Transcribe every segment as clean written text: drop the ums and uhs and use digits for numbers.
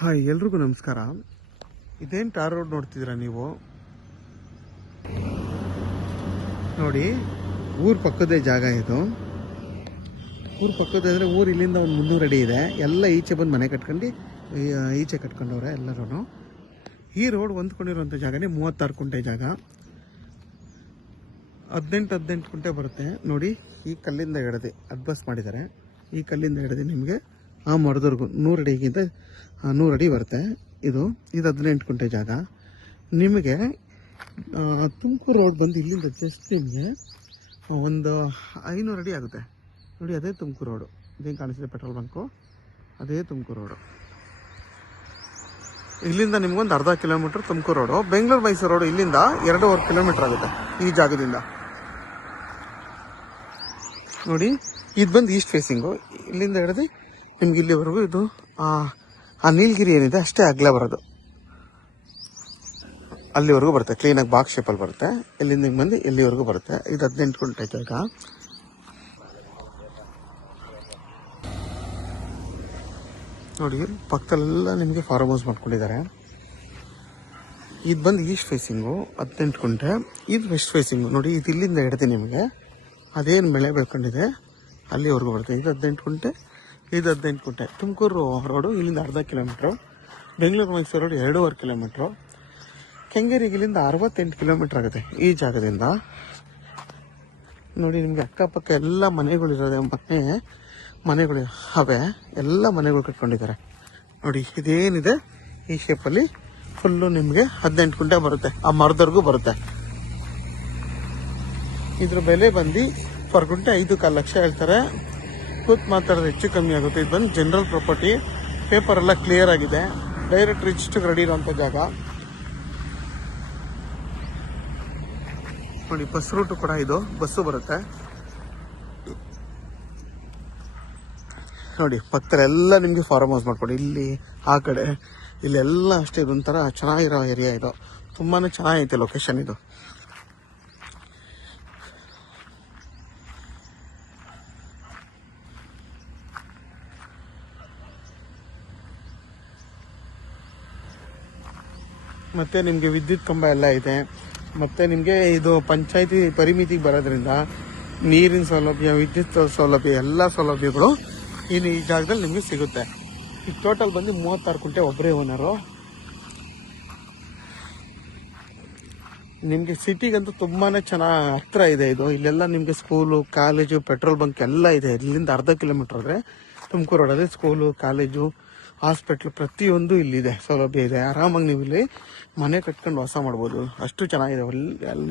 Hi, ಎಲ್ರಿಗೂ ನಮಸ್ಕಾರ. ಇದೇನು ಟಾರ್ ರೋಡ್ ನೋಡ್ತಿದ್ದೀರಾ ನೀವು? ನೋಡಿ, ಊರ ಪಕ್ಕದೇ ಜಾಗ ಇದು. ಊರ ಪಕ್ಕದ ಅಂದರೆ ಊರು ಇಲ್ಲಿಂದ ಒಂದು 300 ಅಡಿ ಇದೆ. ಎಲ್ಲ ಈಚೆ ಬಂದು ಮನೆ ಕಟ್ಕೊಂಡು ಈಚೆ ಕಟ್ಕೊಂಡವ್ರೆ ಎಲ್ಲರೂ. ಈ ರೋಡ್ ಹೊಂದ್ಕೊಂಡಿರೋಂಥ ಜಾಗನೇ 36 ಕುಂಟೆ ಜಾಗ. 18 ಕುಂಟೆ ಬರುತ್ತೆ ನೋಡಿ. ಈ ಕಲ್ಲಿಂದ ಹಿಡಿದು ಅಡ್ಬಸ್ ಮಾಡಿದ್ದಾರೆ. ಈ ಕಲ್ಲಿಂದ ಹಿಡಿದು ನಿಮಗೆ ಆ ಮರದವರೆಗೂ 100 ಅಡಿಗಿಂತ 100 ಅಡಿ ಬರುತ್ತೆ. ಇದು 18 ಕುಂಟೆ ಜಾಗ. ನಿಮಗೆ ತುಮಕೂರು ರೋಡ್ ಬಂದು ಇಲ್ಲಿಂದ ಜಸ್ಟ್ ನಿಮಗೆ ಒಂದು 500 ಅಡಿ ಆಗುತ್ತೆ ನೋಡಿ. ಅದೇ ತುಮಕೂರು ರೋಡು. ಇದೇನು ಕಾಣಿಸಿದೆ ಪೆಟ್ರೋಲ್ ಬಂಕು, ಅದೇ ತುಮಕೂರು ರೋಡು. ಇಲ್ಲಿಂದ ನಿಮ್ಗೊಂದು ಅರ್ಧ kilometre Tumakuru road. Bengaluru Mysuru road ಇಲ್ಲಿಂದ 2.5 ಕಿಲೋಮೀಟ್ರ್ ಆಗುತ್ತೆ ಈ ಜಾಗದಿಂದ ನೋಡಿ. ಇದು ಬಂದು ಈಸ್ಟ್ ಫೇಸಿಂಗು. ಇಲ್ಲಿಂದ ಹಿಡಿದು ನಿಮ್ಗೆ ಇಲ್ಲಿವರೆಗೂ ಇದು ಆ ನೀಲಗಿರಿ ಏನಿದೆ ಅಷ್ಟೇ ಅಗಲ ಬರೋದು. ಅಲ್ಲಿವರೆಗೂ ಬರುತ್ತೆ, ಕ್ಲೀನಾಗಿ ಬಾಕ್ಸ್ ಶೇಪಲ್ಲಿ ಬರುತ್ತೆ. ಇಲ್ಲಿಂದ ಬಂದು ಇಲ್ಲಿವರೆಗೂ ಬರುತ್ತೆ. ಇದು 18 ಕುಂಟೆ ಜಾಗ. ನೋಡಿ, ಪಕ್ಕದಲ್ಲೆಲ್ಲ ನಿಮಗೆ ಫಾರ್ಮ್ ಹೌಸ್ ಮಾಡ್ಕೊಂಡಿದ್ದಾರೆ. ಇದು ಬಂದು ಈಸ್ಟ್ ಫೇಸಿಂಗು 18 ಕುಂಟೆ. ಇದು ವೆಸ್ಟ್ ಫೇಸಿಂಗು ನೋಡಿ. ಇದು ಇಲ್ಲಿಂದ ಹಿಡಿದು ನಿಮಗೆ ಅದೇನು ಬೆಳೆ ಬೆಳ್ಕೊಂಡಿದೆ ಅಲ್ಲಿವರೆಗೂ ಬರುತ್ತೆ. ಇದು 18 ಕುಂಟೆ, ಇದು 18 ಕುಂಟೆ. ತುಮಕೂರು ರೋಡು ಇಲ್ಲಿಂದ ಅರ್ಧ kilometre. Bengaluru Mysuru road 2.5 kilometre. ಕೆಂಗೇರಿಗೆ ಇಲ್ಲಿಂದ 68 ಕಿಲೋಮೀಟ್ರ್ ಆಗುತ್ತೆ ಈ ಜಾಗದಿಂದ ನೋಡಿ. ನಿಮಗೆ ಅಕ್ಕಪಕ್ಕ ಎಲ್ಲ ಮನೆಗಳಿರೋದೆ, ಮನೆಗಳು ಅವೇ ಎಲ್ಲ ಮನೆಗಳು ಕಟ್ಕೊಂಡಿದ್ದಾರೆ ನೋಡಿ. ಇದೇನಿದೆ ಈ ಶೇಪಲ್ಲಿ ಫುಲ್ಲು ನಿಮಗೆ 18 ಕುಂಟೆ ಬರುತ್ತೆ. ಆ ಮರದವರೆಗೂ ಬರುತ್ತೆ. ಇದ್ರ ಬೆಲೆ ಬಂದು ಪರ್ ಗುಂಟೆ 5.25 ಲಕ್ಷ ಹೇಳ್ತಾರೆ. ಕೂತ್ ಮಾತಾಡೋದು ಹೆಚ್ಚು ಕಮ್ಮಿ ಆಗುತ್ತೆ. ಇದು ಬಂದು ಜನರಲ್ ಪ್ರಾಪರ್ಟಿ. ಪೇಪರ್ ಎಲ್ಲ ಕ್ಲಿಯರ್ ಆಗಿದೆ. ಡೈರೆಕ್ಟ್ ರಿಜಿಸ್ಟರ್ ರೆಡಿ ಇರೋಂಥ ಜಾಗ ನೋಡಿ. ಬಸ್ ರೂಟು ಕೂಡ ಇದು, ಬಸ್ಸು ಬರುತ್ತೆ ನೋಡಿ. ಪಕ್ಕದಲ್ಲೆಲ್ಲ ನಿಮಗೆ ಫಾರ್ಮ್ ಹೌಸ್ ಮಾಡ್ಕೊಂಡು ಇಲ್ಲಿ ಆ ಕಡೆ ಇಲ್ಲೆಲ್ಲ ಅಷ್ಟೇ. ಇದೊಂಥರ ಚೆನ್ನಾಗಿರೋ ಏರಿಯಾ ಇದು. ತುಂಬಾ ಚೆನ್ನಾಗೈತೆ ಲೊಕೇಶನ್ ಇದು. ಮತ್ತು ನಿಮಗೆ ವಿದ್ಯುತ್ ಕಂಬ ಎಲ್ಲ ಇದೆ. ಮತ್ತು ನಿಮಗೆ ಇದು ಪಂಚಾಯತಿ ಪರಿಮಿತಿಗೆ ಬರೋದ್ರಿಂದ ನೀರಿನ ಸೌಲಭ್ಯ, ವಿದ್ಯುತ್ ಸೌಲಭ್ಯ, ಎಲ್ಲ ಸೌಲಭ್ಯಗಳು ಈ ಜಾಗದಲ್ಲಿ ನಿಮಗೆ ಸಿಗುತ್ತೆ. ಈಗ ಟೋಟಲ್ ಬಂದು 36 ಕುಂಟೆ, ಒಬ್ಬರೇ ಓನರು. ನಿಮಗೆ ಸಿಟಿಗಂತೂ ತುಂಬಾ ಚೆನ್ನಾಗಿ ಹತ್ರ ಇದೆ ಇದು. ಇಲ್ಲೆಲ್ಲ ನಿಮಗೆ ಸ್ಕೂಲು, ಕಾಲೇಜು, ಪೆಟ್ರೋಲ್ ಬಂಕ್ ಎಲ್ಲ ಇದೆ. ಇಲ್ಲಿಂದ ಅರ್ಧ ಕಿಲೋಮೀಟ್ರ್ ಆದರೆ ತುಮಕೂರು ರೋಡಲ್ಲಿ ಸ್ಕೂಲು, ಕಾಲೇಜು, ಹಾಸ್ಪಿಟ್ಲು ಪ್ರತಿಯೊಂದು ಇಲ್ಲಿದೆ, ಸೌಲಭ್ಯ ಇದೆ. ಆರಾಮಾಗಿ ನೀವು ಇಲ್ಲಿ ಮನೆ ಕಟ್ಕೊಂಡು ವಾಸ ಮಾಡ್ಬೋದು. ಅಷ್ಟು ಚೆನ್ನಾಗಿದೆ.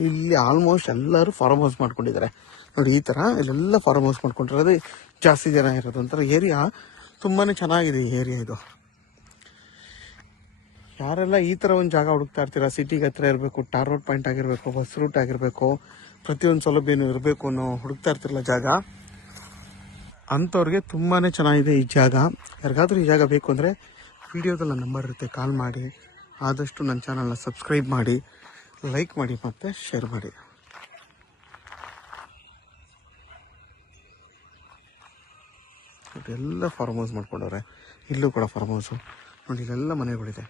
ಇಲ್ಲಿ ಆಲ್ಮೋಸ್ಟ್ ಎಲ್ಲರೂ ಫಾರ್ಮ್ ಹೌಸ್ ಮಾಡ್ಕೊಂಡಿದ್ದಾರೆ ನೋಡಿ. ಈ ಥರ ಇಲ್ಲೆಲ್ಲ ಫಾರ್ಮ್ ಹೌಸ್ ಮಾಡ್ಕೊಂಡಿರೋದು ಜಾಸ್ತಿ ಜನ ಇರೋದು. ಒಂಥರ ಏರಿಯಾ ತುಂಬಾ ಚೆನ್ನಾಗಿದೆ ಈ ಏರಿಯಾ ಇದು. ಯಾರೆಲ್ಲ ಈ ಥರ ಒಂದು ಜಾಗ ಹುಡುಕ್ತಾ ಇರ್ತೀರಾ, ಸಿಟಿಗೆ ಹತ್ರ ಇರಬೇಕು, ಟಾರ್ ರೋಡ್ ಪಾಯಿಂಟ್ ಆಗಿರಬೇಕು, ಬಸ್ ರೂಟ್ ಆಗಿರಬೇಕು, ಪ್ರತಿಯೊಂದು ಸೌಲಭ್ಯನೂ ಇರಬೇಕು ಅನ್ನೋ ಹುಡುಕ್ತಾ ಇರ್ತಿರಲ್ಲ ಜಾಗ, ಅಂಥವ್ರಿಗೆ ತುಂಬಾ ಚೆನ್ನಾಗಿದೆ ಈ ಜಾಗ. ಯಾರಿಗಾದ್ರೂ ಈ ಜಾಗ ಬೇಕು ಅಂದರೆ ವಿಡಿಯೋದಲ್ಲಿ ನನ್ನ ನಂಬರ್ ಇರುತ್ತೆ, ಕಾಲ್ ಮಾಡಿ. ಆದಷ್ಟು ನನ್ನ ಚಾನಲ್ನ ಸಬ್ಸ್ಕ್ರೈಬ್ ಮಾಡಿ, ಲೈಕ್ ಮಾಡಿ ಮತ್ತು ಶೇರ್ ಮಾಡಿ. ಎಲ್ಲ ಫಾರ್ಮ್ ಹೌಸ್ ಮಾಡ್ಕೊಂಡವ್ರೆ. ಇಲ್ಲೂ ಕೂಡ ಫಾರ್ಮ್ ಹೌಸು ನೋಡಿ. ಇಲ್ಲೆಲ್ಲ ಮನೆಗಳಿದೆ.